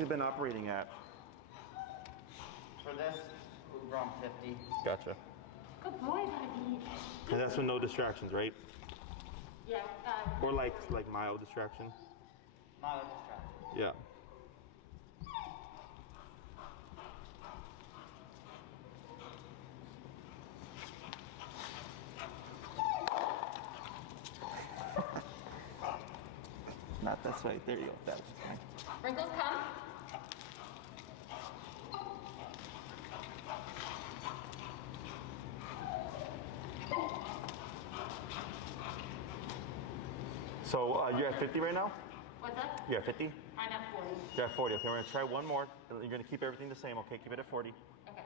he been operating at? For this, we're on 50. Gotcha. Good boy, buddy. And that's with no distractions, right? Yeah. Or like mild distraction? Mild distraction. Yeah. Not this way. There you go. That's fine. Wrinkles, come. So you're at 50 right now? What's that? You're at 50? I'm at 40. You're at 40. Okay, we're gonna try one more. You're gonna keep everything the same. Okay, keep it at 40. Okay.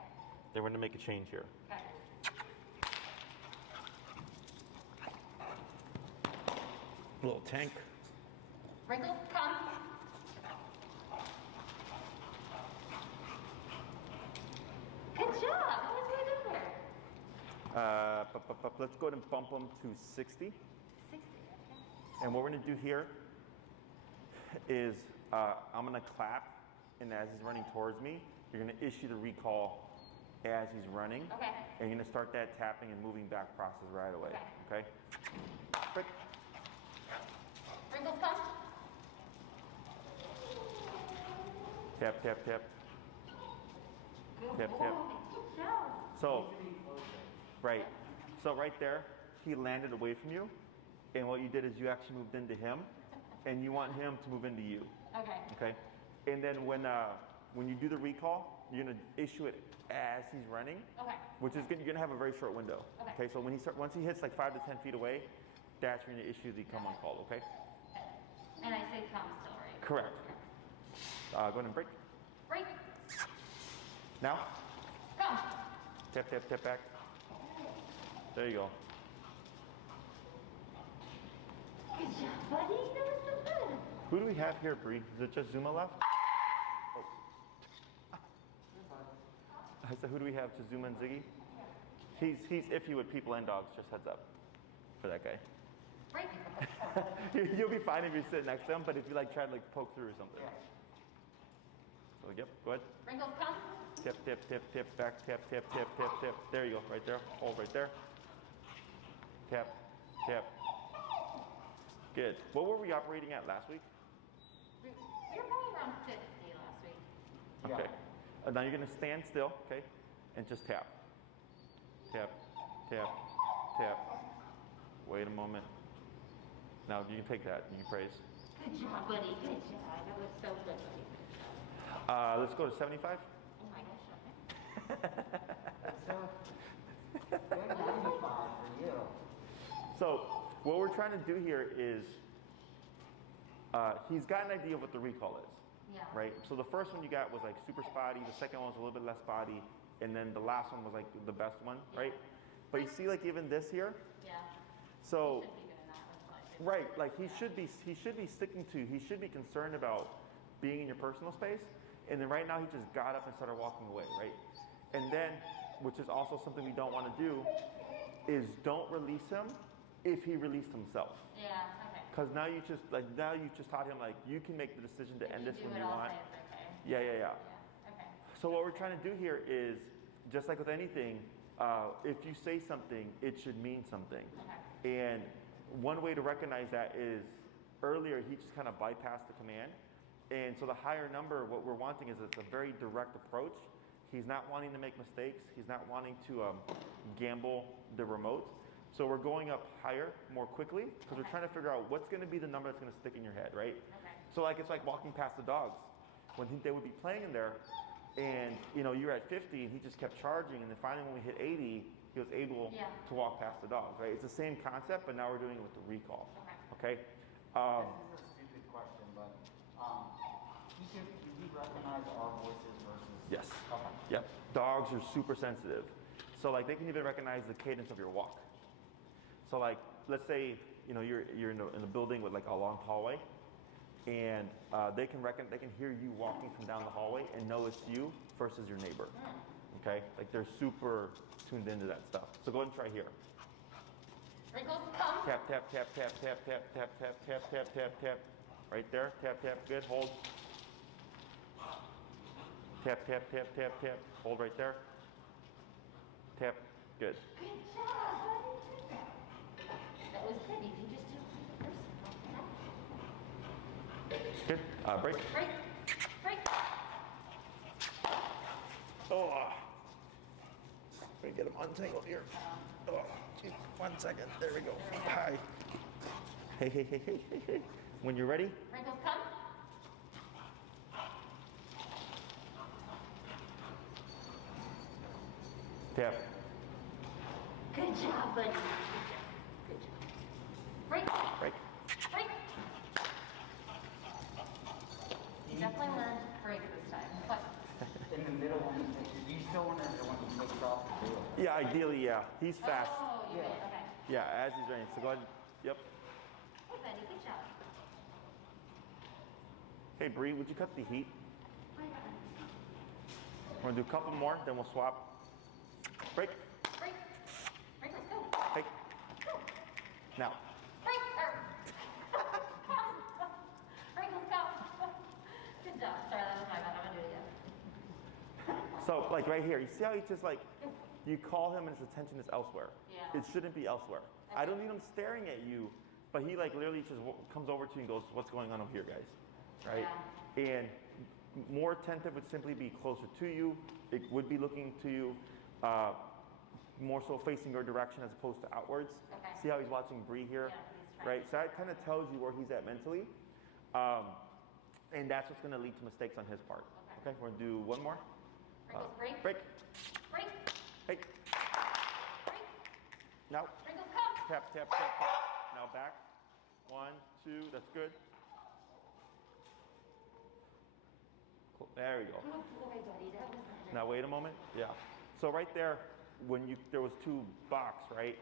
Then we're gonna make a change here. Okay. Little tank. Wrinkles, come. Good job. What was going on there? Let's go ahead and bump them to 60. 60. Okay. And what we're gonna do here is I'm gonna clap, and as he's running towards me, you're gonna issue the recall as he's running. Okay. And you're gonna start that tapping and moving back process right away. Okay? Break. Wrinkles, come. Tap, tap, tap. Good Tap, boy. tap. Good job. So, right. So right there, he landed away from you, and what you did is you actually moved into him, and you want him to move into you. Okay. Okay. And then when you do the recall, you're gonna issue it as he's running. Okay. Which is good. You're gonna have a very short window. Okay. So when once he hits like 5 to 10 feet away, that's when you issue the come on call. Okay. And I say come still, right? Correct. Go ahead and break. Break. Now. Come. Tap, tap, tap back. There you go. Good job, buddy. That was so good. Who do we have here, Bree? Is it just Zuma left? Oh. I said, who do we have? Just Zuma and Ziggy? He's iffy with people and dogs. Just heads up for that guy. Break. You'll be fine if you sit next to him, but if you like try to like poke through or something. So yep, go ahead. Wrinkles, come. Tip, tip, tip, tip, back, tap, tap, tap, tap, tap. There you go, right there. Hold right there. Tap, tap. Good. What were we operating at last week? We were probably around 50 last week. Okay. Now you're gonna stand still, okay, and just tap. Tap, tap, tap. Wait a moment. Now you can take that. You can praise. Good job, buddy. Good job. That was so good, buddy. Let's go to 75. Oh my gosh, Good 95 for you. So what we're trying to do here is he's got an idea of what the recall is. Yeah. Right? So the first one you got was like super spotty, the second one was a little bit less spotty, and then the last one was like the best one, right? But you see like even this here? Yeah. So Should be good in that one, but- right, like he should be concerned about being in your personal space. And then right now he just got up and started walking away, right? And then, which is also something we don't want to do, is don't release him if he released himself. Yeah, okay. Because now you just taught him like you can make the decision to end this when you I'll want. say it's okay. Yeah. Yeah, okay. So what we're trying to do here is, just like with anything, if you say something, it should mean something. Okay. And one way to recognize that is earlier he just kind of bypassed the command. And so the higher number, what we're wanting is it's a very direct approach. He's not wanting to make mistakes. He's not wanting to gamble the remote. So we're going up higher more quickly because we're trying to figure out what's going to be the number that's going to stick in your head, right? Okay. So like it's like walking past the dogs. When they would be playing in there and you're at 50 and he just kept charging, and then finally when we hit 80, he was able to walk past the dogs, right? It's the same concept, but now we're doing it with the recall. Okay? This is a stupid question, but do you recognize our voices versus? Yes. Okay. Yep. Dogs are super sensitive. So like they can even recognize the cadence of your walk. So like let's say you're in a building with like a long hallway, and they can hear you walking from down the hallway and know it's you versus your neighbor. Okay? Like they're super tuned into that stuff. So go ahead and try here. Wrinkles, come. Tap, tap, tap, tap, tap, tap, tap, tap, tap, tap, tap, tap. Right there. Tap, tap. Good. Hold. Tap, tap, tap, tap, tap. Hold right there. Tap. Good. Good job. That was good. You can just do the first. Good. Break. Break. Break. Oh. Let me get him untangled here. Oh, geez. 1 second. There we go. Hi. Hey, hey, hey, hey, hey, hey. When you're ready. Wrinkles, come. Tap. Good job, buddy. Good job. Good job. Break. Break. Break. You definitely learned to break this time. But In the middle one, do you still want to when he takes off to do it? Yeah, ideally, yeah. He's fast. Oh, you did. Okay. Yeah, as he's ready. So go ahead. Yep. Hey, buddy. Good job. Hey, Bree, would you cut the heat? Break. We're gonna do a couple more, then we'll swap. Break. Break. Wrinkles, go. Hey. Now. Break. Wrinkles, go. Good job. Sorry, that was my bad. I'm gonna do it again. So, like right here, you see how he's just like, you call him and his attention is elsewhere. Yeah. It shouldn't be elsewhere. I don't need him staring at you, but he like literally just comes over to you and goes, what's going on over here, guys? Right? Yeah. And more attentive would simply be closer to you. It would be looking to you, more so facing your direction as opposed to outwards. Okay. See how he's watching Bree here? Yeah, he's trying Right? So that kind of tells you where he's at mentally. And that's what's going to lead to mistakes on his part. Okay, we're going to do one more. Wrinkles, break. Break. Break. Hey. Break. Now. Wrinkles, come. Tap, tap, tap, tap. Now back. 1, 2, that's good. Cool. There we go. Good boy, buddy. That was good. Now wait a moment. Yeah. So right there, when there was 2 box, right?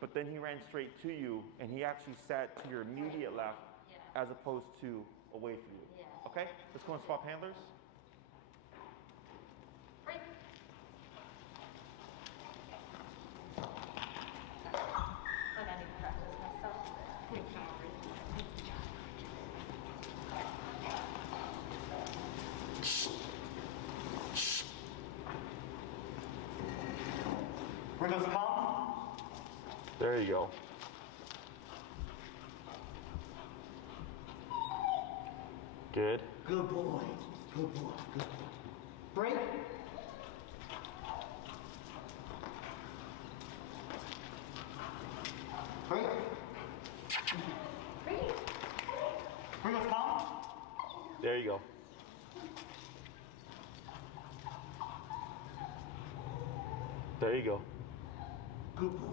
But then he ran straight to you, and he actually sat to your immediate left, Yeah. as opposed to away from you. Yeah. Okay. Let's go and swap handlers. Break. Look, I need to practice myself. Good job, Wrinkles, come. There you go. Good. Good boy. Good boy. Good boy. Break. Break. Break. Wrinkles, come. There you go. There you go. Good boy.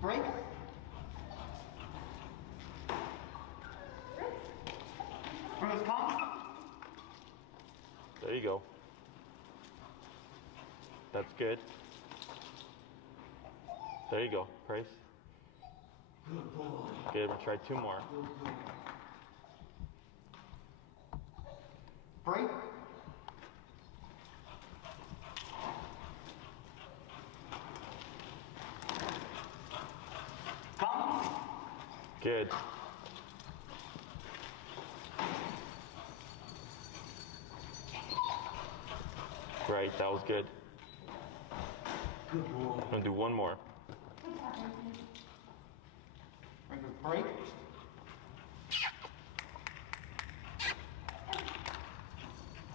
Break. Wrinkles, come. There you go. That's good. There you go. Price. Good boy. Good. We'll try 2 more. Good boy. Break. Come. Good. Right. That was good. Good boy. I'm gonna do 1 more. Wrinkles, break.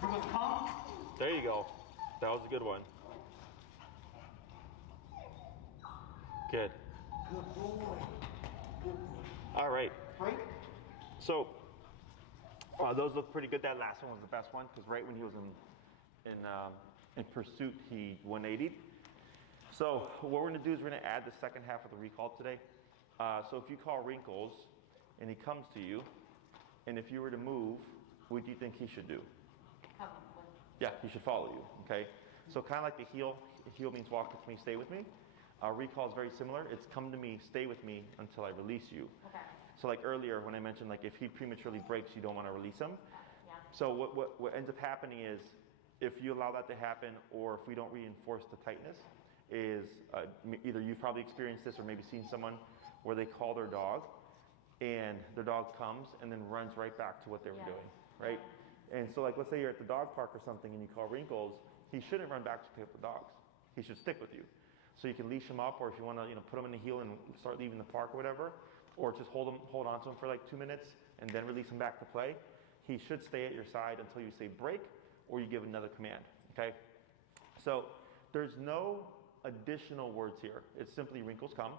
Wrinkles, come. There you go. That was a good one. Good. Good boy. Good boy. All right. Break. So those look pretty good. That last one was the best one because right when he was in pursuit, he 180'd. So what we're going to do is we're going to add the second half of the recall today. So if you call Wrinkles and he comes to you, and if you were to move, what do you think he should do? Come. Yeah, he should follow you. Okay. So kind of like the heel. Heel means walk with me, stay with me. Recall is very similar. It's come to me, stay with me until I release you. Okay. So like earlier when I mentioned like if he prematurely breaks, you don't want to release him. Yeah. So what ends up happening is if you allow that to happen or if we don't reinforce the tightness is either you've probably experienced this or maybe seen someone where they call their dog and their dog comes and then runs right back to what they were Yeah. doing, right? And so like let's say you're at the dog park or something and you call Wrinkles, he shouldn't run back to pick up the dogs. He should stick with you. So you can leash him up, or if you want to put him in the heel and start leaving the park or whatever, or just hold on to him for like 2 minutes and then release him back to play. He should stay at your side until you say break or you give another command, okay? So there's no additional words here. It's simply Wrinkles come,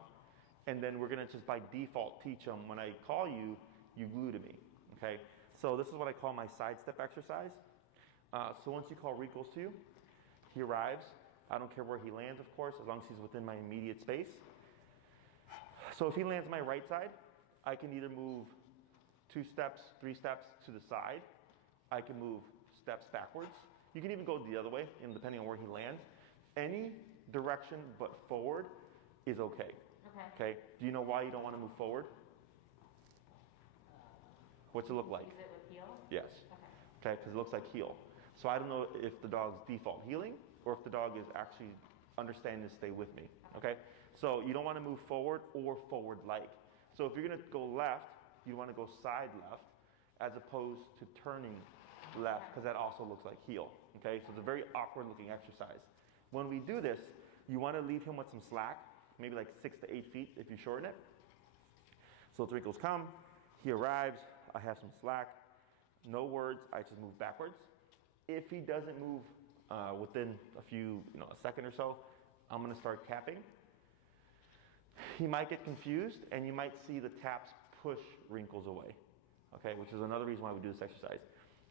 and then we're gonna just by default teach him when I call you, you glue to me, okay? So this is what I call my sidestep exercise. So once you call Wrinkles to you, he arrives. I don't care where he lands, of course, as long as he's within my immediate space. So if he lands my right side, I can either move 2 steps, 3 steps to the side. I can move steps backwards. You can even go the other way, depending on where he lands. Any direction but forward is okay. Okay. Do you know why you don't want to move forward? What's it look like? Is it with heel? Yes. Okay, because it looks like heel. So I don't know if the dog's default heeling or if the dog is actually understanding to stay with me. Okay? So you don't want to move forward or forward like. So if you're going to go left, you want to go side left as opposed to turning left, because that also looks like heel. Okay? So it's a very awkward looking exercise. When we do this, you want to leave him with some slack, maybe like 6 to 8 feet if you shorten it. So the Wrinkles come, he arrives, I have some slack, no words, I just move backwards. If he doesn't move within a second or so, I'm going to start tapping. He might get confused, and you might see the taps push Wrinkles away, okay, which is another reason why we do this exercise,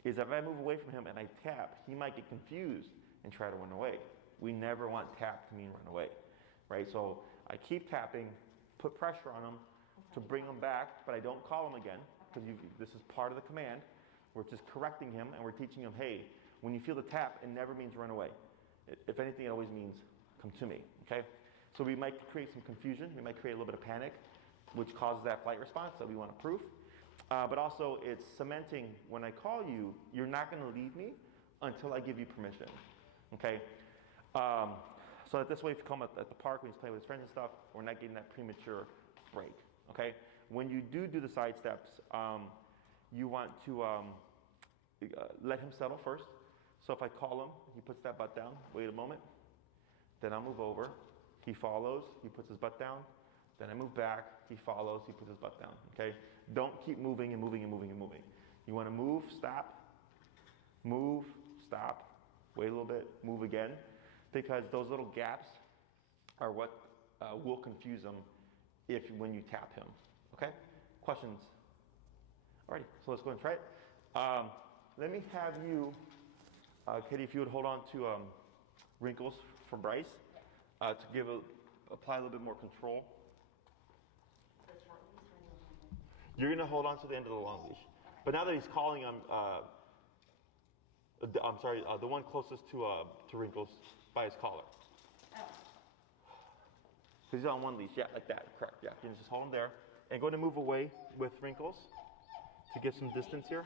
is if I move away from him and I tap, he might get confused and try to run away. We never want tap to mean run away, right? So I keep tapping, put pressure on him to bring him back, but I don't call him again, because this is part of the command. We're just correcting him, and we're teaching him, hey, when you feel the tap, it never means run away. If anything, it always means come to me, okay? So we might create some confusion. We might create a little bit of panic, which causes that flight response that we want to proof. But also, it's cementing, when I call you, you're not going to leave me until I give you permission, okay? So that this way, if you come at the park when he's playing with his friends and stuff, we're not getting that premature break, okay? When you do the side steps, you want to let him settle first. So if I call him, he puts that butt down, wait a moment, then I'll move over. He follows, he puts his butt down, then I move back, he follows, he puts his butt down, okay? Don't keep moving and moving and moving and moving. You want to move, stop, wait a little bit, move again, because those little gaps are what will confuse him when you tap him, okay? Questions? Alrighty, so let's go and try it. Let me have you, Katie, if you would hold on to Wrinkles for Bryce to apply a little bit more control. You're going to hold on to the end of the long leash. But now that he's calling him, I'm sorry, the one closest to Wrinkles by his collar. Because he's on one leash, yeah, like that, correct, yeah. You can just hold him there. And go to move away with Wrinkles to give some distance here.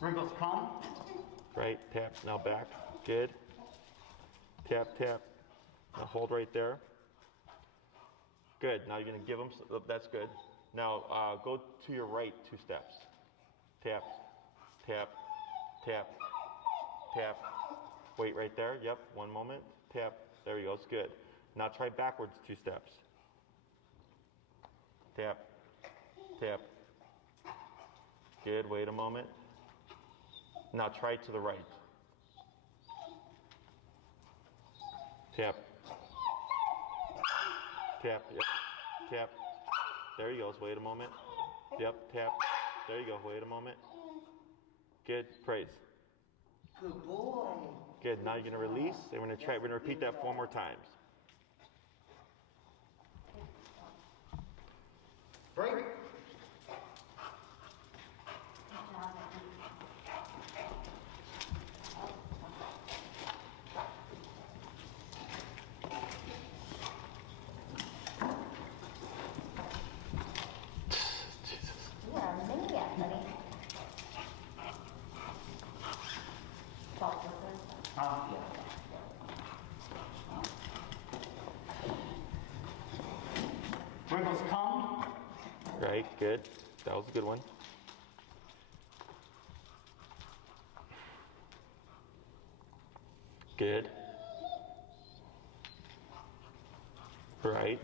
Wrinkles come. Right, tap, now back, good. Tap, tap, now hold right there. Good, now you're gonna give him, that's good. Now go to your right 2 steps. Tap, tap, tap, tap. Wait right there, yep, 1 moment. Tap, there you go, it's good. Now try backwards 2 steps. Tap, tap. Good, wait a moment. Now try to the right. Tap. Tap, yep, tap. There he goes, wait a moment. Yep, tap. There you go, wait a moment. Good, praise. Good boy. Good, now you're gonna release, and we're gonna repeat that 4 more times. Break. Right, good. That was a good one. Good. Right.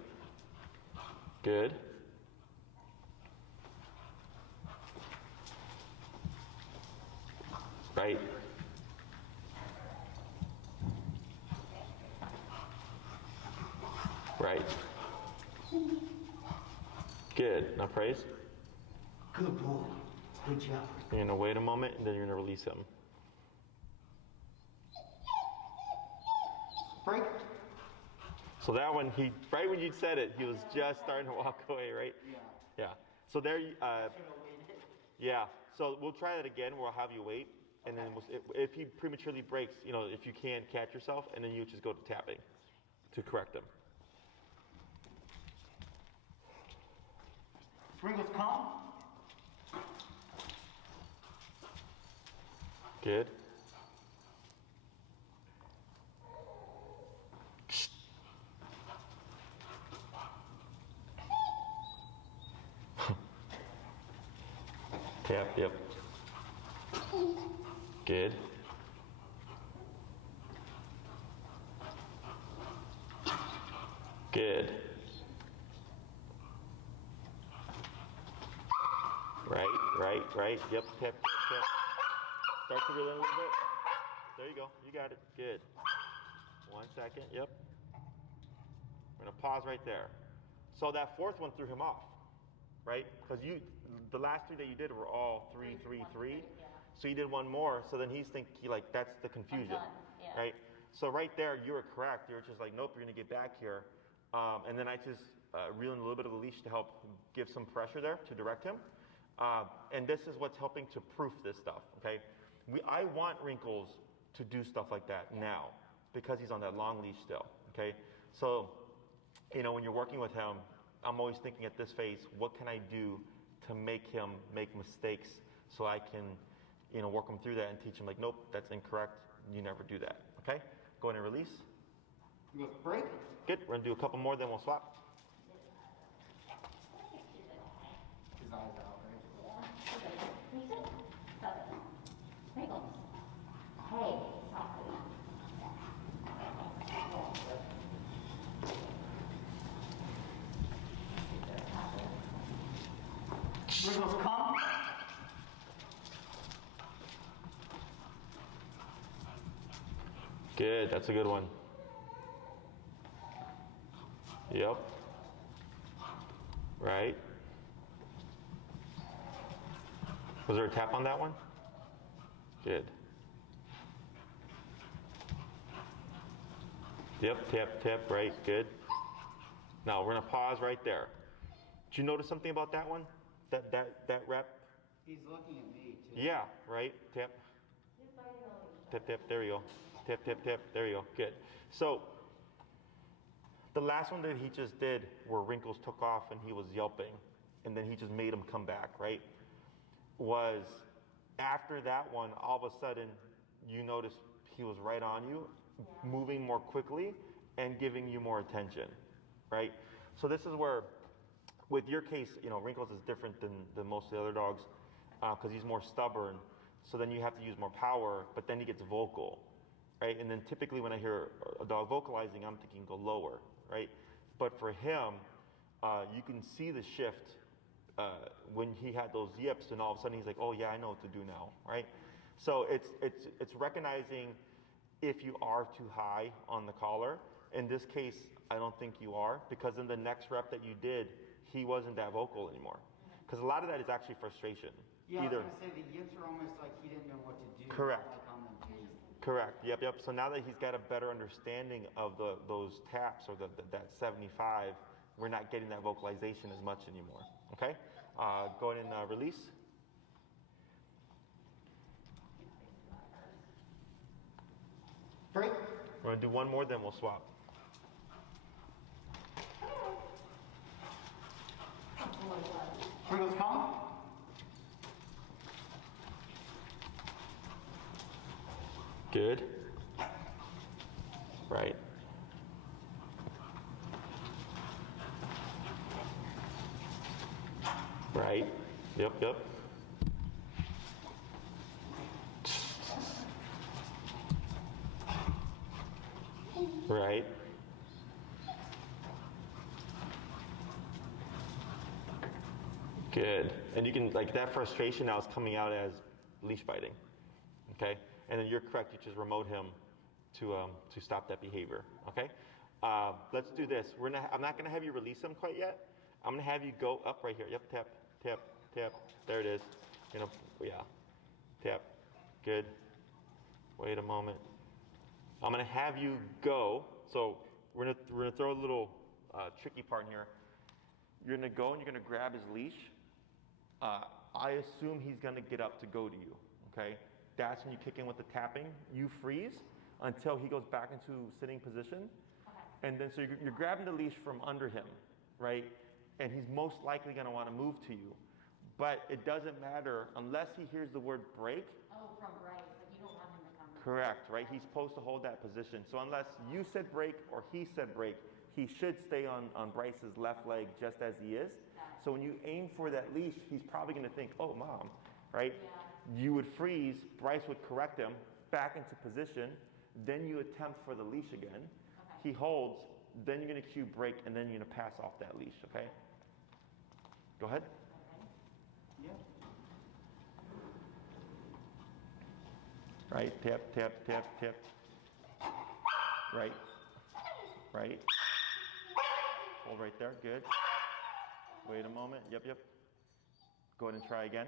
Good. Right. Right. Good. Now praise. Good boy. Good job. You're going to wait a moment and then you're going to release him. Break. So that one, right when you said it, he was just starting to walk away, right? Yeah. Yeah. So there, yeah. So we'll try that again. We'll have you wait, and then if he prematurely breaks, if you can catch yourself, and then you just go to tapping to correct him. Wrinkles, calm. Good. Tap, yep. Good. Good. Right. Yep, tap. Start to reel in a little bit. There you go. You got it. Good. 1 second. Yep. We're going to pause right there. So that fourth one threw him off, right? Because the last three that you did were all 3, 3, 3. Yeah. So you did one more. So then he's thinking, that's the confusion, Yeah. right? So right there, you were correct. You were just like, nope, you're going to get back here. And then I just reel in a little bit of the leash to help give some pressure there to direct him. And this is what's helping to proof this stuff, okay? I want Wrinkles to do stuff like that now because he's on that long leash still, okay? So, when you're working with him, I'm always thinking at this phase, what can I do to make him make mistakes so I can, work him through that and teach him like, nope, that's incorrect. You never do that, okay? Go ahead and release. Wrinkles, break. Good, we're gonna do a couple more, then we'll swap. His eyes out, right? Wrinkles. Hey, softly. Wrinkles, calm. Good, that's a good one. Yep. Right. Was there a tap on that one? Good. Yep, tap, right, good. Now we're gonna pause right there. Did you notice something about that one? That rep? He's looking at me, too. Yeah, right, tap. Tap, there you go. Tap, there you go, good. So, the last one that he just did where Wrinkles took off and he was yelping and then he just made him come back, right? Was after that one, all of a sudden you notice he was right on you, moving more quickly and giving you more attention, right? So this is where, with your case, Wrinkles is different than most of the other dogs because he's more stubborn. So then you have to use more power, but then he gets vocal, right? And then typically when I hear a dog vocalizing, I'm thinking go lower, right? But for him, you can see the shift when he had those yips, and all of a sudden he's like, oh yeah, I know what to do now, right? So it's recognizing if you are too high on the collar. In this case, I don't think you are, because in the next rep that you did, he wasn't that vocal anymore. Because a lot of that is actually frustration. Yeah, Either. I was going to say, the yips are almost like he didn't know what to do. Correct. Like on them too. Correct. Yep. So now that he's got a better understanding of those taps or that 75, we're not getting that vocalization as much anymore. Okay. Go ahead and release. Break. We're gonna do one more, then we'll swap. Wrinkles, calm. Good. Right. Right. Yep, yep. Right. Good. And you can, like, that frustration now is coming out as leash biting. Okay? And then you're correct, you just remote him to stop that behavior. Okay? Let's do this. I'm not going to have you release him quite yet. I'm going to have you go up right here. Yep, tap, tap, tap. There it is. You know, yeah. Tap. Good. Wait a moment. I'm going to have you go. So we're gonna throw a little tricky part in here. You're going to go and you're going to grab his leash. I assume he's going to get up to go to you. Okay? That's when you kick in with the tapping. You freeze until he goes back into sitting position. Okay. And then so you're grabbing the leash from under him, right? And he's most likely going to want to move to you. But it doesn't matter unless he hears the word break. Oh, from Bryce, but you don't want him to come. Correct, right? He's supposed to hold that position. So unless you said break or he said break, he should stay on Bryce's left leg just as he is. So when you aim for that leash, he's probably going to think, oh, mom, right? Yeah. You would freeze, Bryce would correct him, back into position, then you attempt for the leash again. Okay. He holds, then you're going to cue break, and then you're going to pass off that leash, okay? Go ahead. Yeah. Right, tap, tap, tap, tap. Right, right. Hold right there, good. Wait a moment, yep, yep. Go ahead and try again.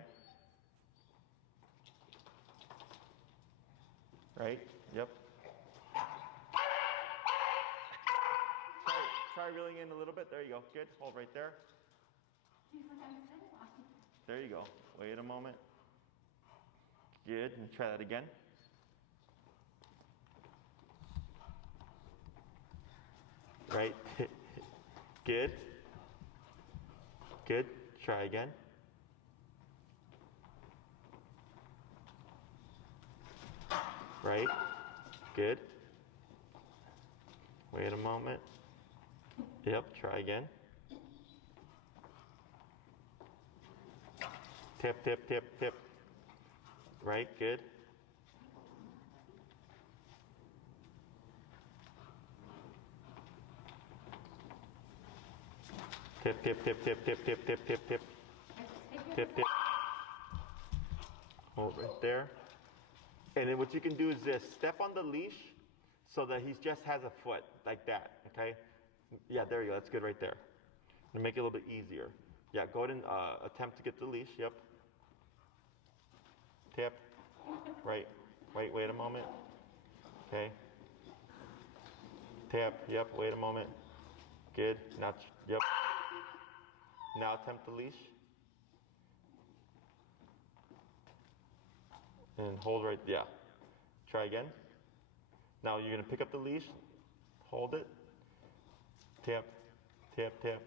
Right, yep. Try reeling in a little bit, there you go, good. Hold right there. He's like, I'm satisfied. There you go, wait a moment. Good, and try that again. Right, good. Good, try again. Right, good. Wait a moment. Yep, try again. Tip, tip, tip, tip. Right, good. Tip, tip, tip, tip, tip, tip, tip, tip, tip. Tip, tip. Hold right there. And then what you can do is this, step on the leash so that he just has a foot, like that, okay? Yeah, there you go, that's good right there. To make it a little bit easier. Yeah, go ahead and attempt to get the leash, yep. Tip, right, wait a moment. Okay. Tap, yep, wait a moment. Good, now, yep. Now attempt the leash. And hold right, yeah. Try again. Now you're gonna pick up the leash, hold it, tap, tap, tap.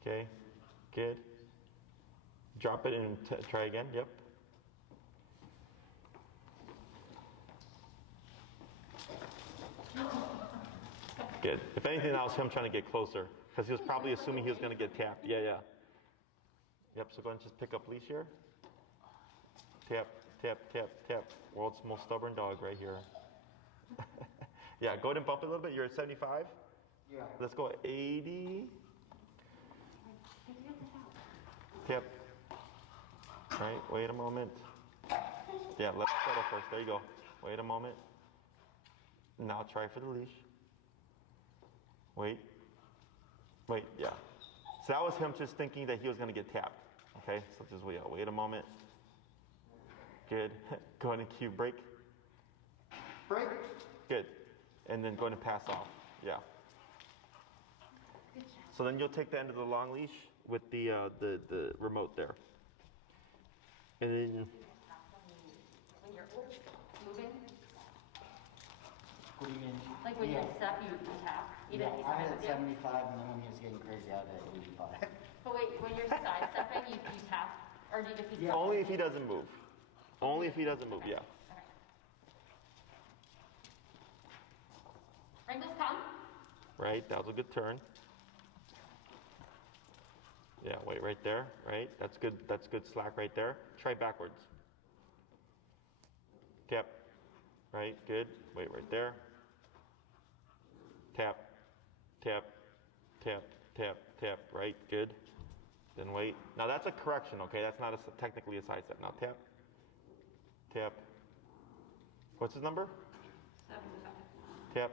Okay, good. Drop it and try again, yep. Good. If anything, that was him trying to get closer because he was probably assuming he was gonna get tapped. Yeah, yeah. Yep, so go ahead and just pick up leash here. Tap, tap, tap, tap. World's most stubborn dog right here. Yeah, go ahead and bump it a little bit. You're at 75? Yeah. Let's go at 80. Tap. Right, wait a moment. Yeah, let it settle first. There you go. Wait a moment. Now try for the leash. Wait. Wait, yeah. So that was him just thinking that he was going to get tapped. Okay, so just wait a moment. Good. Go ahead and cue break. Break. Good. And then go ahead and pass off. Yeah. Good job. So then you'll take the end of the long leash with the remote there. And then When you're moving, What do you mean? like when you're stuck, you tap. Even Yeah, if he's I not had with you. 75, and then when he was getting crazy, I had 85. But wait, when you're sidestepping, you tap, or do you, if he's Yeah. only if he doesn't move. Only if he doesn't move, yeah. Okay. Wrinkles, come. Right, that was a good turn. Yeah, wait right there, right? That's good slack right there. Try backwards. Tap, right, good. Wait right there. Tap, tap, tap, tap, tap, right, good. Then wait. Now that's a correction, okay? That's not technically a side step. Now tap, tap. What's his number? 75. Tap.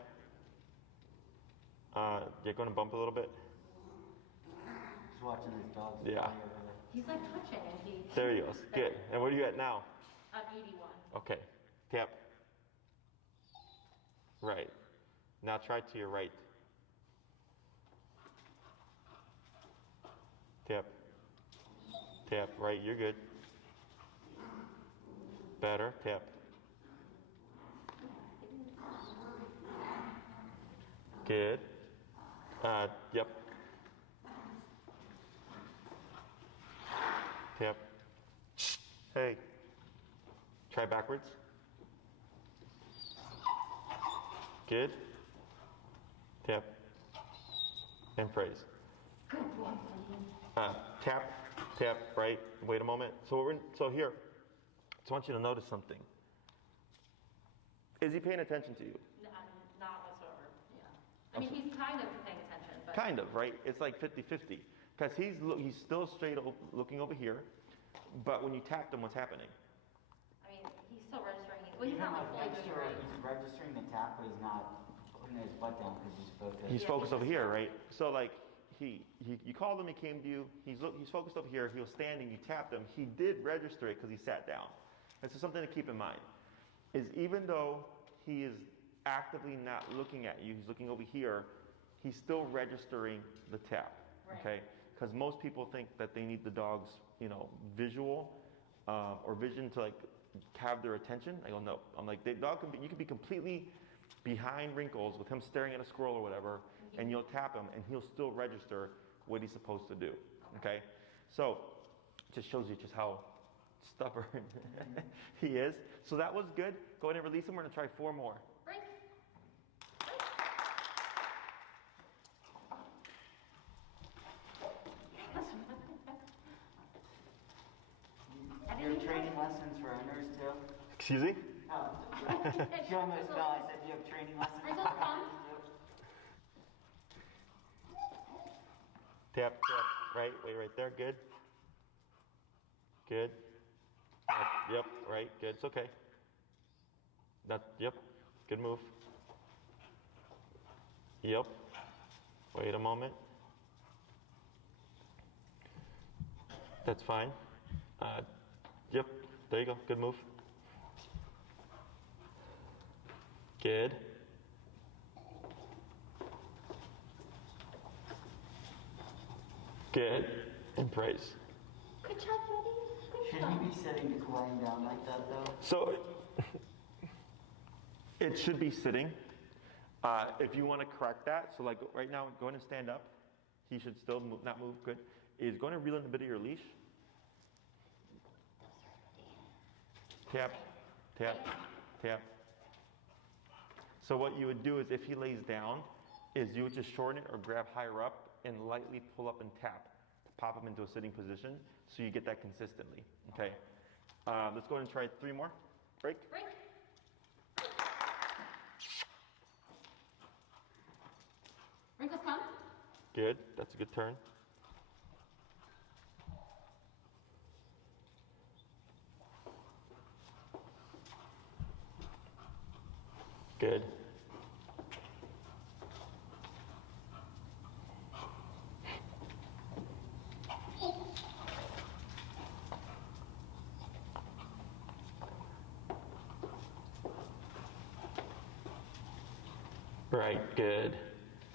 You're going to bump a little bit. Just watching his dogs. Yeah. play over there. He's like touching and he. There he goes. Good. And what are you at now? I'm 81. Okay. Tap. Right. Now try to your right. Tap. Tap. Right. You're good. Better. Tap. Good. Yep. Tap. Hey. Try backwards. Good. Tap. And praise. Good boy. Tap, tap, right. Wait a moment. So here, I want you to notice something. Is he paying attention to you? Not whatsoever. Yeah. I mean, he's kind of paying attention, but. Kind of, right? It's like 50-50. Because he's still straight looking over here, but when you tap him, what's happening? I mean, he's still registering. Well, he's Even not like fully next doing year, it right. he's registering the tap, but he's not putting his butt down because he's focused. He's Yeah, focused he's over just here, focused. right? So like you called him, he came to you. He's focused over here. He was standing. You tapped him. He did register it because he sat down. This is something to keep in mind. Is even though he is actively not looking at you, he's looking over here. He's still registering the tap. Right. Okay. Because most people think that they need the dog's, visual or vision to like have their attention. I go, no. I'm like, the dog you can be completely behind Wrinkles with him staring at a squirrel or whatever, and you'll tap him and he'll still register what he's supposed to do. Okay? So it just shows you just how stubborn he is. So that was good. Go ahead and release him. We're gonna try 4 more. Break. You have training lessons for owners too? Excuse me? Oh. She almost fell. I said, do you have training lessons for Wrinkles, come. owners too? Tap, tap, right, wait right there, good. Good. Yep, right, good, it's okay. Yep, good move. Yep, wait a moment. That's fine. Yep, there you go, good move. Good. Good. And praise. Good job, buddy. Good Should job. he be sitting just laying down like that though? So it should be sitting. If you want to correct that, so like right now, go ahead and stand up. He should still move, not move. Good. Is going to reel in a bit of your leash. Tap, tap, tap. So what you would do is, if he lays down, is you would just shorten it or grab higher up and lightly pull up and tap to pop him into a sitting position, so you get that consistently. Okay. Let's go ahead and try 3 more. Break. Break. Wrinkles, come. Good. That's a good turn. Good. Right, good.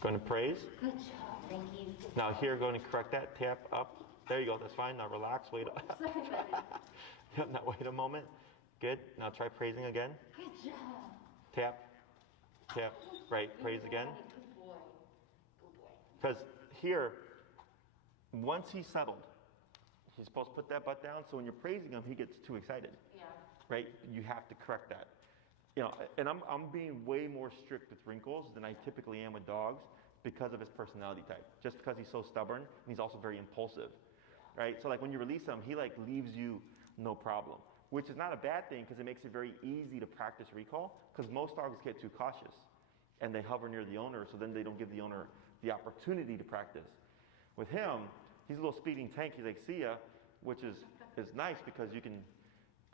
Going to praise. Good job. Thank you. Now here, going to correct that. Tap up. There you go. That's fine. Now relax. Wait. Sorry, buddy. Yep, now wait a moment. Good. Now try praising again. Good job. Tap. Tap. Right. Praise again. Good boy. Good boy. Because here, once he's settled, he's supposed to put that butt down. So when you're praising him, he gets too excited. Yeah. Right? You have to correct that. And I'm being way more strict with Wrinkles than I typically am with dogs, because of his personality type. Just because he's so stubborn, and he's also very impulsive, right? So like when you release him, he like leaves you no problem, which is not a bad thing because it makes it very easy to practice recall, because most dogs get too cautious and they hover near the owner, so then they don't give the owner the opportunity to practice. With him, he's a little speeding tank. He's like, see ya, which is nice because you can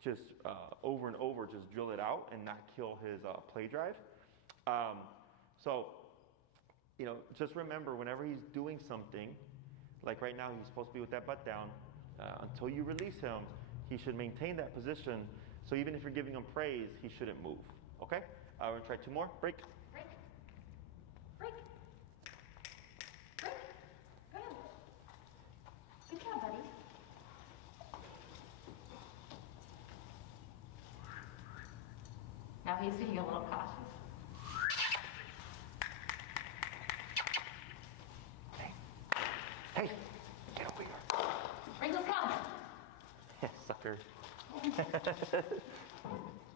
just over and over just drill it out and not kill his play drive. So, you know, just remember whenever he's doing something, like right now he's supposed to be with that butt down, until you release him, he should maintain that position. So even if you're giving him praise, he shouldn't move. Okay? We're gonna try 2 more. Break. Break. Break. Break. Good. Good job, buddy. Now he's being a little cautious. Hey, get over here. Wrinkles, come. Sucker.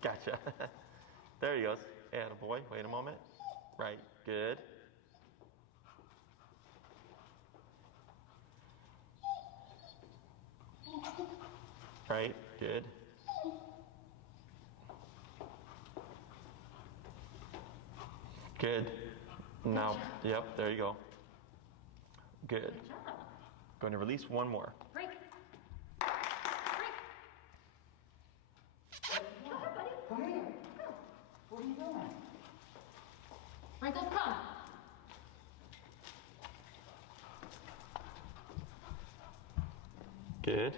Gotcha. There he goes. Attaboy. Wait a moment. Right. Good. Right. Good. Good. Now, yep, there you go. Good. Good job. Going to release 1 more. Break. Break. Go ahead, buddy. Come here. Go. What are you doing? Wrinkles, come. Good.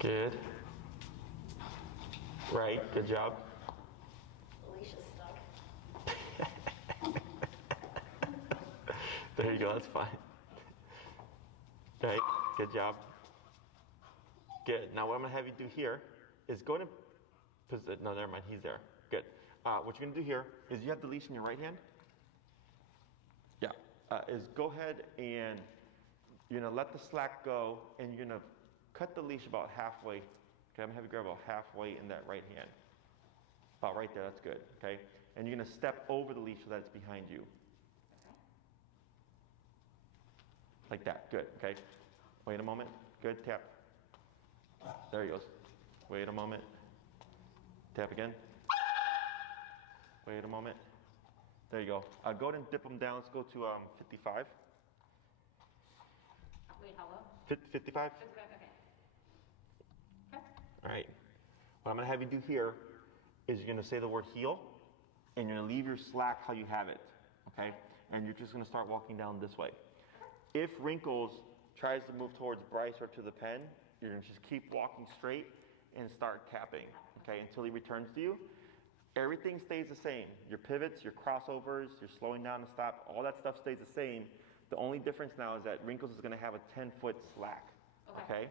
Good. Right, good job. Leash is stuck. There you go, that's fine. Right, good job. Good. Now what I'm gonna have you do here is go to position. No, never mind, he's there. Good. What you're gonna do here is you have the leash in your right hand. Yeah. Is go ahead and you're gonna let the slack go and you're gonna cut the leash about halfway. Okay, I'm gonna have you grab about halfway in that right hand. About right there, that's good, okay? And you're gonna step over the leash so that it's behind you. Like that, good, okay? Wait a moment, good, tap. There he goes. Wait a moment. Tap again. Wait a moment. There you go. Go ahead and dip them down. Let's go to 55. Wait, how low? 55? 55, okay. Okay. All right. What I'm going to have you do here is you're going to say the word heel, and you're going to leave your slack how you have it, okay? And you're just going to start walking down this way. If Wrinkles tries to move towards Bryce or to the pen, you're going to just keep walking straight and start tapping, okay, until he returns to you. Everything stays the same. Your pivots, your crossovers, your slowing down to stop, all that stuff stays the same. The only difference now is that Wrinkles is going to have a 10-foot slack, okay?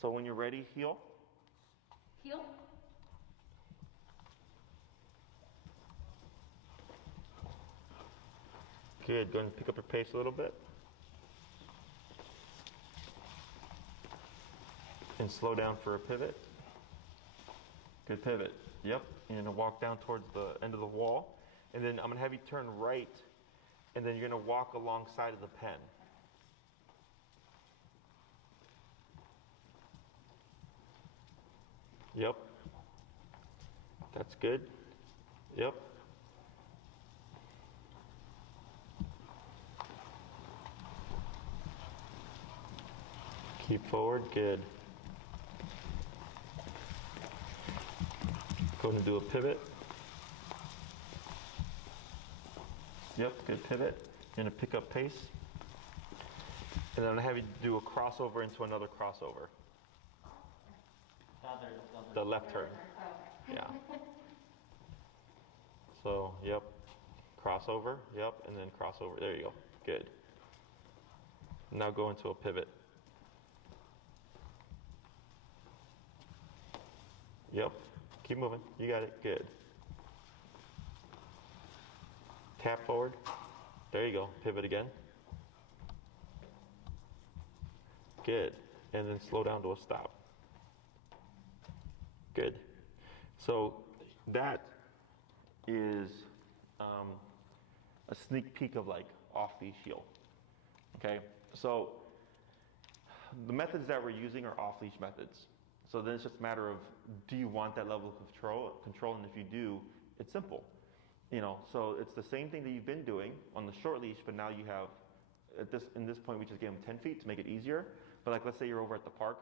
So when you're ready, heel. Heel. Good. Go ahead and pick up your pace a little bit. And slow down for a pivot. Good pivot. Yep. You're going to walk down towards the end of the wall. And then I'm going to have you turn right. And then you're going to walk alongside of the pen. Yep. That's good. Yep. Keep forward. Good. Going to do a pivot. Yep, good pivot. You're going to pick up pace. And then I'm going to have you do a crossover into another crossover. The left turn. Yeah. So, yep. Crossover. Yep. And then crossover. There you go. Good. Now go into a pivot. Yep. Keep moving. You got it. Good. Tap forward. There you go. Pivot again. Good. And then slow down to a stop. Good. So that is a sneak peek of like off-leash heel. Okay. So the methods that we're using are off-leash methods. So then it's just a matter of, do you want that level of control? And if you do, it's simple. You know, so it's the same thing that you've been doing on the short leash, but now you have, in this point, we just gave them 10 feet to make it easier. But like, let's say you're over at the park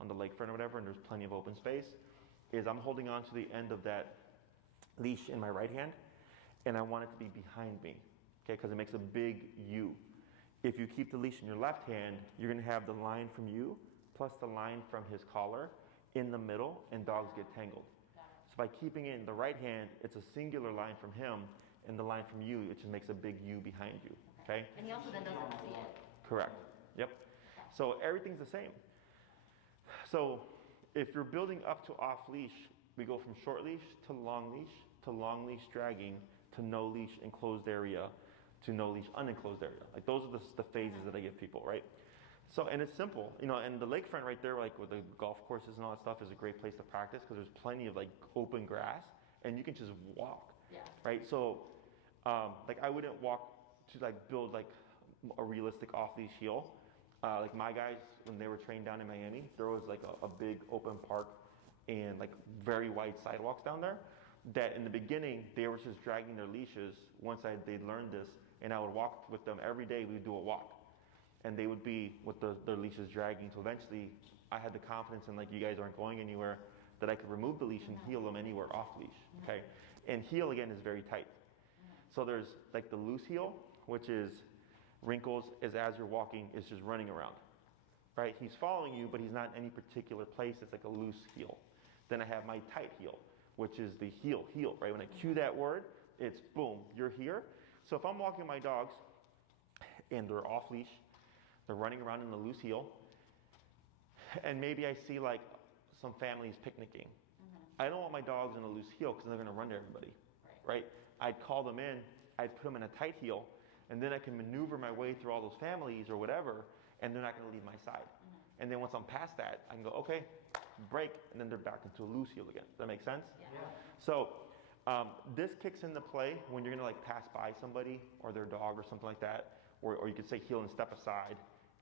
on the lakefront or whatever, and there's plenty of open space, is I'm holding on to the end of that leash in my right hand, and I want it to be behind me, okay, because it makes a big U. If you keep the leash in your left hand, you're gonna have the line from you plus the line from his collar in the middle, and dogs get tangled. So by keeping it in the right hand, it's a singular line from him, and the line from you, it just makes a big U behind you, okay? And he also then doesn't see it. Correct, yep. So everything's the same. So if you're building up to off leash, we go from short leash to long leash dragging, to no leash enclosed area, to no leash unenclosed area. Like those are the phases that I give people, right? So, and it's simple, you know, and the lakefront right there, like with the golf courses and all that stuff, is a great place to practice because there's plenty of like open grass and you can just walk, right? So, like I wouldn't walk to like build like a realistic off-leash heel. Like my guys, when they were trained down in Miami, there was like a big open park and like very wide sidewalks down there that in the beginning, they were just dragging their leashes once they learned this, and I would walk with them every day. We would do a walk. And they would be with their leashes dragging. So eventually, I had the confidence in like, you guys aren't going anywhere, that I could remove the leash and heel them anywhere off leash, okay? And heel, again, is very tight. So there's like the loose heel, which is Wrinkles, is as you're walking, is just running around, right? He's following you, but he's not in any particular place. It's like a loose heel. Then I have my tight heel, which is the heel, right? When I cue that word, it's boom, you're here. So if I'm walking my dogs and they're off leash, they're running around in the loose heel, and maybe I see like some families picnicking. I don't want my dogs in a loose heel because they're going to run to everybody, right? I'd call them in, I'd put them in a tight heel, and then I can maneuver my way through all those families or whatever, and they're not going to leave my side. And then once I'm past that, I can go, okay, break, and then they're back into a loose heel again. Does that make sense? Yeah. So this kicks into play when you're going to like pass by somebody or their dog or something like that, or you could say heel and step aside,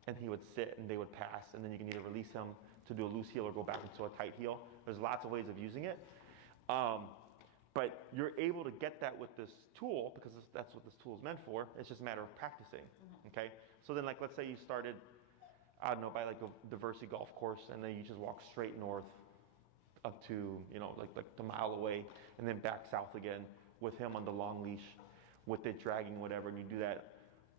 and he would sit and they would pass, and then you can either release him to do a loose heel or go back into a tight heel. There's lots of ways of using it. But you're able to get that with this tool because that's what this tool is meant for. It's just a matter of practicing, okay? So then like, let's say you started, I don't know, by like a diversity golf course, and then you just walk straight north up to, you know, like a mile away, and then back south again with him on the long leash, with it dragging whatever, and you do that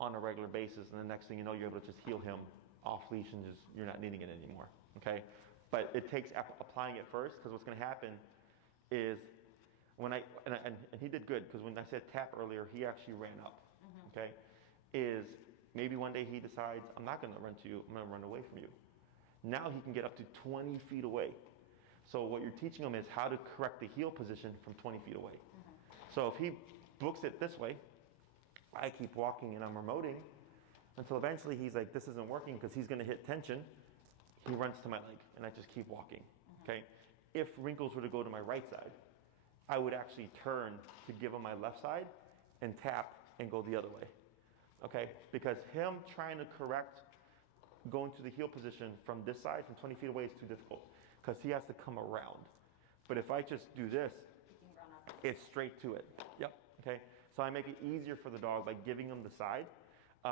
on a regular basis, and the next thing you know, you're able to just heel him off leash and just, you're not needing it anymore, okay? But it takes applying it first, because what's gonna happen is, when and he did good, because when I said tap earlier, he actually ran up, okay? Is maybe one day he decides, I'm not gonna run to you, I'm gonna run away from you. Now he can get up to 20 feet away. So what you're teaching him is how to correct the heel position from 20 feet away. So if he books it this way, I keep walking and I'm remoting until eventually he's like, this isn't working because he's gonna hit tension. He runs to my leg and I just keep walking, okay? If Wrinkles were to go to my right side, I would actually turn to give him my left side and tap and go the other way, okay? Because him trying to correct going to the heel position from this side, from 20 feet away, is too difficult because he has to come around. But if I just do this, it's straight to it, yep, okay? So I make it easier for the dog by giving him the side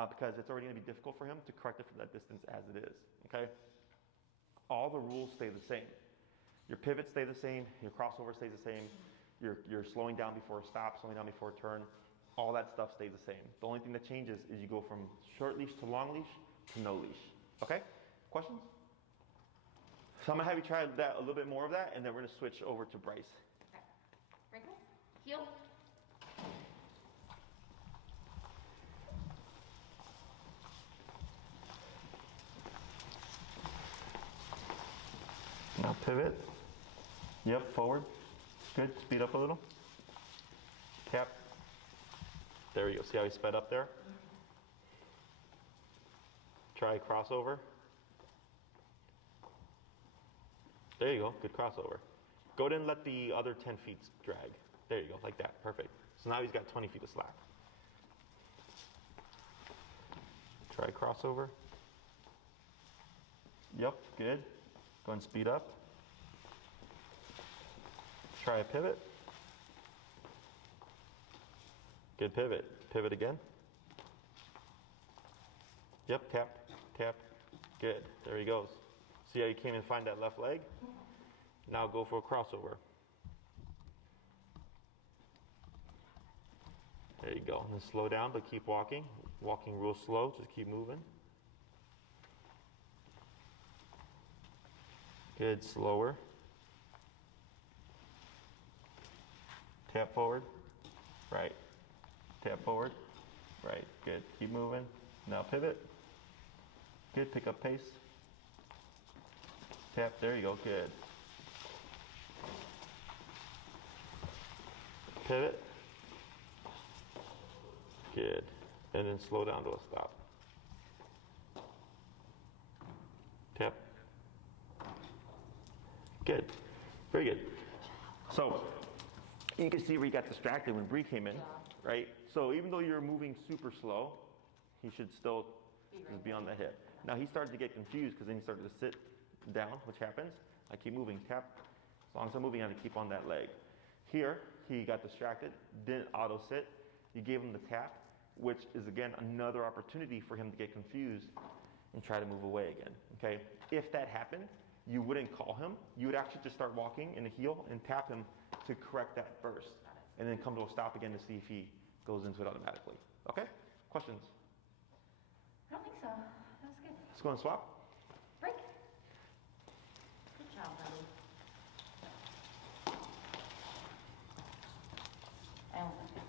because it's already gonna be difficult for him to correct it from that distance as it is, okay? All the rules stay the same. Your pivots stay the same, your crossover stays the same, you're slowing down before a stop, slowing down before a turn, all that stuff stays the same. The only thing that changes is you go from short leash to long leash to no leash, okay? Questions? So I'm gonna have you try that, a little bit more of that, and then we're gonna switch over to Bryce. Okay. Wrinkles, heel. Now pivot. Yep, forward. Good, speed up a little. Tap. There we go, see how he sped up there? Try crossover. There you go, good crossover. Go ahead and let the other 10 feet drag. There you go, like that, perfect. So now he's got 20 feet of slack. Try crossover. Yep, good. Go and speed up. Try a pivot. Good pivot. Pivot again. Yep, tap, tap. Good, there he goes. See how you came and find that left leg? Now go for a crossover. There you go. And then slow down, but keep walking. Walking real slow, just keep moving. Good, slower. Tap forward, right. Tap forward, right, good. Keep moving. Now pivot. Good, pick up pace. Tap, there you go, good. Pivot. Good. And then slow down to a stop. Tap. Good. Very good. So you can see where he got distracted when Bree came in, right? So even though you're moving super slow, he should still just be on the hip. Now he started to get confused because then he started to sit down, which happens. I keep moving, tap. As long as I'm moving, I have to keep on that leg. Here, he got distracted, didn't auto sit. You gave him the tap, which is again another opportunity for him to get confused and try to move away again, okay? If that happened, you wouldn't call him. You would actually just start walking in a heel and tap him to correct that burst. And then come to a stop again to see if he goes into it automatically. Okay? Questions? I don't think so. That was good. Let's go and swap. Break. Good job, buddy. I almost got it.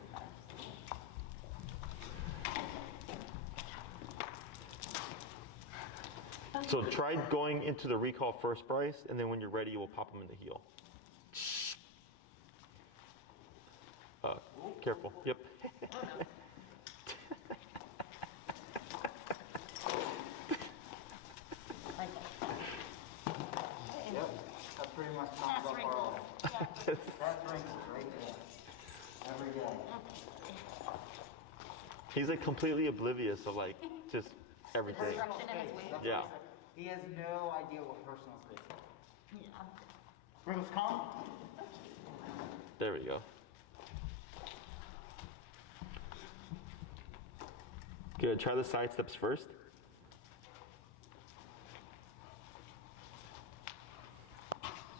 So try going into the recall first, Bryce, and then when you're ready, you will pop him in the heel. Careful. Yep. Yep, that pretty much sums That's up our, Wrinkles. Yeah. that's Wrinkles right there. Every day. He's like completely oblivious of like just everything. Personal Instruction in his space, way. that's what Yeah. he said. He has no idea what personal space is. Yeah. Wrinkles, come. There we go. Good. Try the side steps first.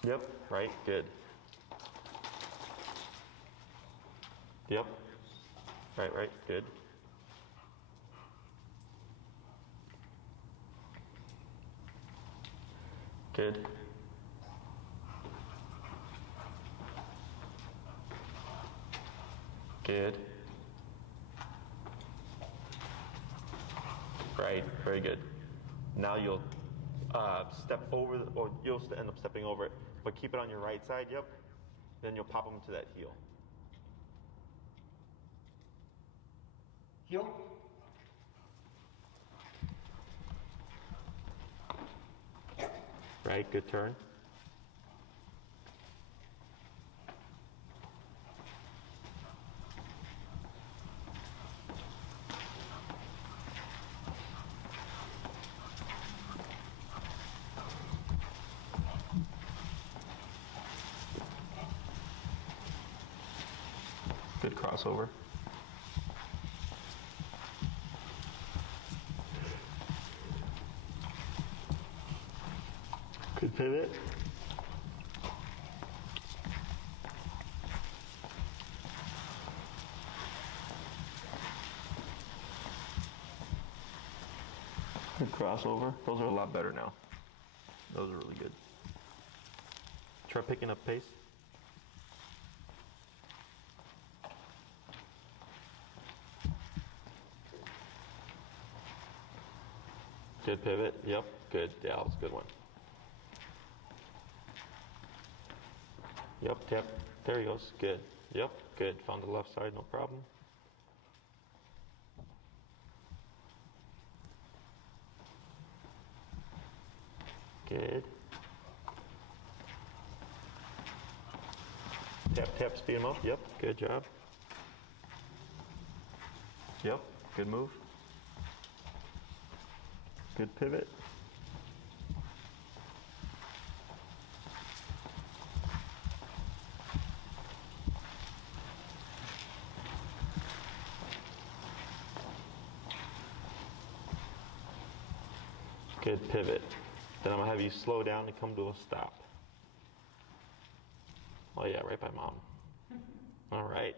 Yep. Right. Good. Yep. Right. Right. Good. Good. Good. Right, very good. Now you'll step over, or you'll end up stepping over it, but keep it on your right side, yep. Then you'll pop them to that heel. Heel. Right, good turn. Good crossover. Good pivot. Good crossover. Those are a lot better now. Those are really good. Try picking up pace. Good pivot. Yep. Good. Yeah, that was a good one. Yep. Tap. There he goes. Good. Yep. Good. Found the left side. No problem. Good. Tap, tap, speed him up. Yep, good job. Yep, good move. Good pivot. Good pivot. Then I'm gonna have you slow down and come to a stop. Oh yeah, right by mom. All right.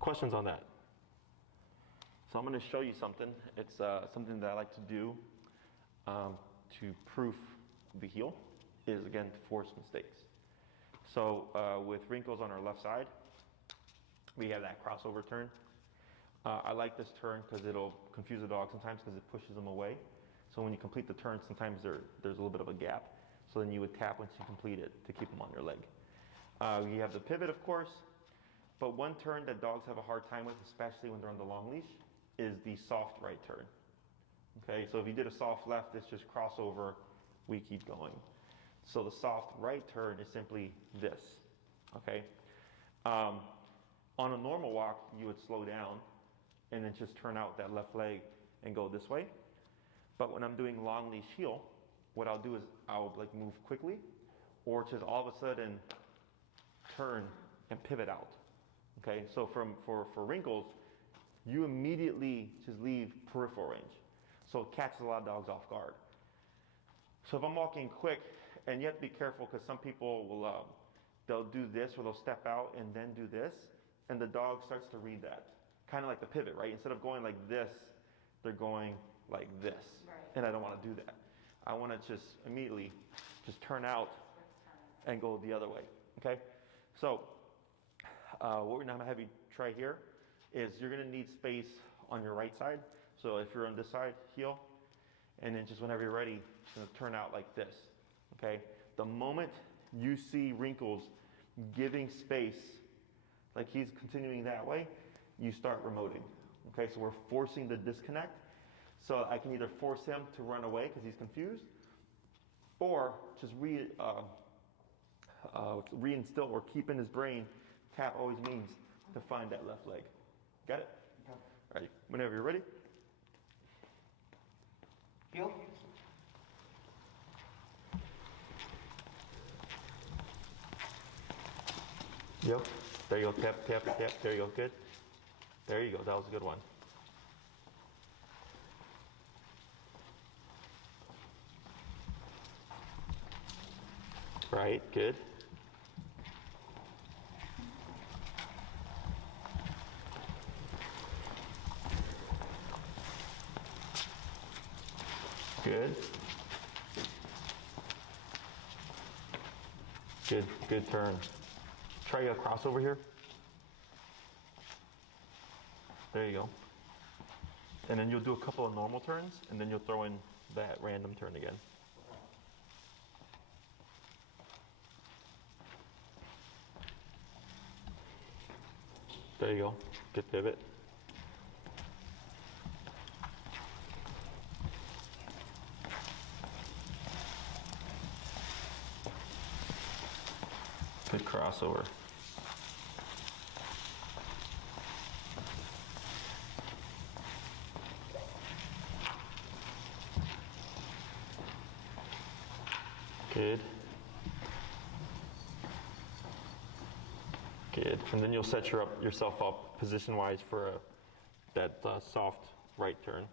Questions on that? So I'm gonna show you something. It's something that I like to do to proof the heel is, again, to force mistakes. So with Wrinkles on our left side, we have that crossover turn. I like this turn because it'll confuse the dog sometimes because it pushes them away. So when you complete the turn, sometimes there's a little bit of a gap. So then you would tap once you complete it to keep them on your leg. You have the pivot, of course, but one turn that dogs have a hard time with, especially when they're on the long leash, is the soft right turn. Okay, so if you did a soft left, it's just crossover, we keep going. So the soft right turn is simply this, okay? On a normal walk, you would slow down and then just turn out that left leg and go this way. But when I'm doing long leash heel, what I'll do is I'll like move quickly or just all of a sudden turn and pivot out. Okay, so for Wrinkles, you immediately just leave peripheral range. So it catches a lot of dogs off guard. So if I'm walking quick, and you have to be careful because some people will, they'll do this or they'll step out and then do this, and the dog starts to read that. Kind of like the pivot, right? Instead of going like this, they're going like this. Right. And I don't want to do that. I want to just immediately just turn out and go the other way, okay? So what we're going to have you try here is you're going to need space on your right side. So if you're on this side, heel, and then just whenever you're ready, just going to turn out like this, okay? The moment you see Wrinkles giving space, like he's continuing that way, you start remoting, okay? So we're forcing the disconnect. So I can either force him to run away because he's confused, or just reinstill or keep in his brain, tap always means to find that left leg. Got it? Okay. All right, whenever you're ready. Heel. Yep. There you go. Tap, tap, tap. There you go. Good. There you go. That was a good one. Right. Good. Good. Good. Good turn. Try a crossover here. There you go. And then you'll do a couple of normal turns, and then you'll throw in that random turn again. There you go. Good pivot. Good crossover. Good. Good. And then you'll set yourself up position-wise for that soft right turn.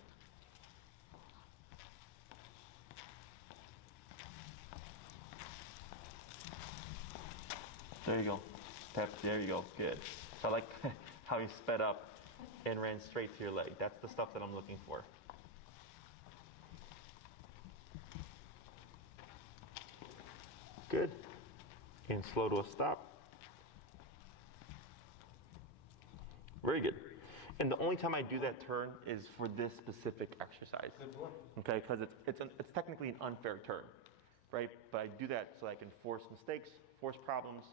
There you go. Tap. There you go. Good. I like how you sped up and ran straight to your leg. That's the stuff that I'm looking for. Good. And slow to a stop. Very good. And the only time I do that turn is for this specific exercise. Good boy. Okay, because it's technically an unfair turn, right? But I do that so I can force mistakes, force problems,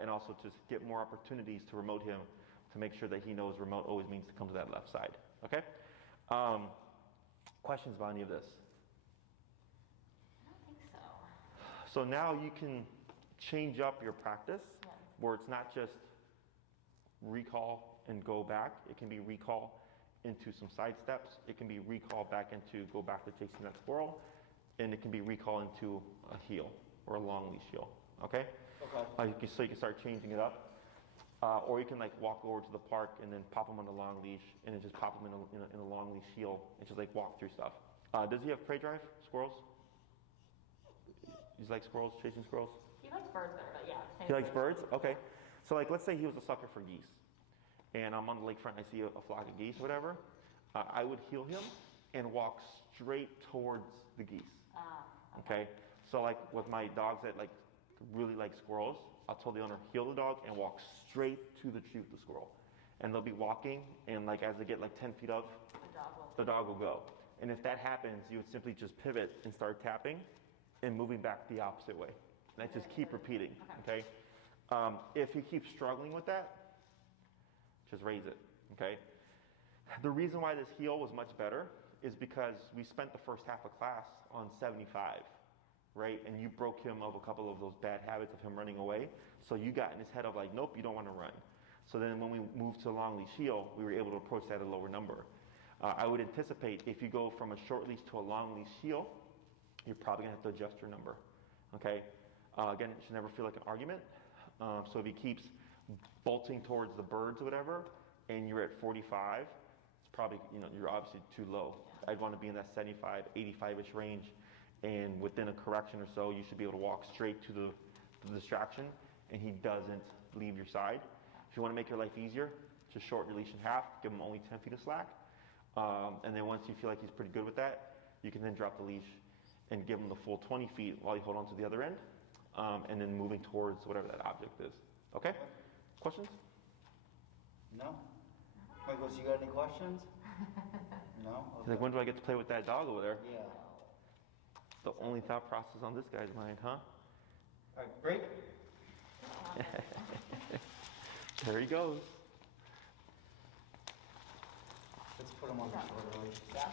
and also just get more opportunities to remote him to make sure that he knows remote always means to come to that left side. Okay? Questions about any of this? I don't think so. So now you can change up your practice where it's not just recall and go back. It can be recall into some side steps. It can be recall back into go back to chasing that squirrel. And it can be recall into a heel or a long leash heel. Okay? Okay. So you can start changing it up. Or you can like walk over to the park and then pop him on the long leash and then just pop him in a long leash heel and just like walk through stuff. Does he have prey drive? Squirrels? He's like squirrels, chasing squirrels? He likes birds better, but yeah. He likes birds? Okay. So like let's say he was a sucker for geese. And I'm on the lakefront and I see a flock of geese or whatever. I would heel him and walk straight towards the geese. Okay? So like with my dogs that like really like squirrels, I'll tell the owner, heel the dog and walk straight to the tree with the squirrel. And they'll be walking, and like as they get like 10 feet up, the dog will go. And if that happens, you would simply just pivot and start tapping and moving back the opposite way. And I just keep repeating, okay? If he keeps struggling with that, just raise it, okay? The reason why this heel was much better is because we spent the first half of class on 75. Right? And you broke him of a couple of those bad habits of him running away. So you got in his head of like, nope, you don't want to run. So then when we moved to a long leash heel, we were able to approach that at a lower number. I would anticipate if you go from a short leash to a long leash heel, you're probably going to have to adjust your number. Okay? Again, it should never feel like an argument. So if he keeps bolting towards the birds or whatever, and you're at 45, it's probably, you're obviously too low. I'd want to be in that 75, 85-ish range. And within a correction or so, you should be able to walk straight to the distraction, and he doesn't leave your side. If you want to make your life easier, just shorten your leash in half, give him only 10 feet of slack. And then once you feel like he's pretty good with that, you can then drop the leash and give him the full 20 feet while you hold on to the other end, and then moving towards whatever that object is. Okay? Questions? No. Michael, you got any questions? No? He's like, when do I get to play with that dog over there? Yeah. The only thought process on this guy's mind, huh? All right, break. There he goes. Let's put him on the short leash. Yeah.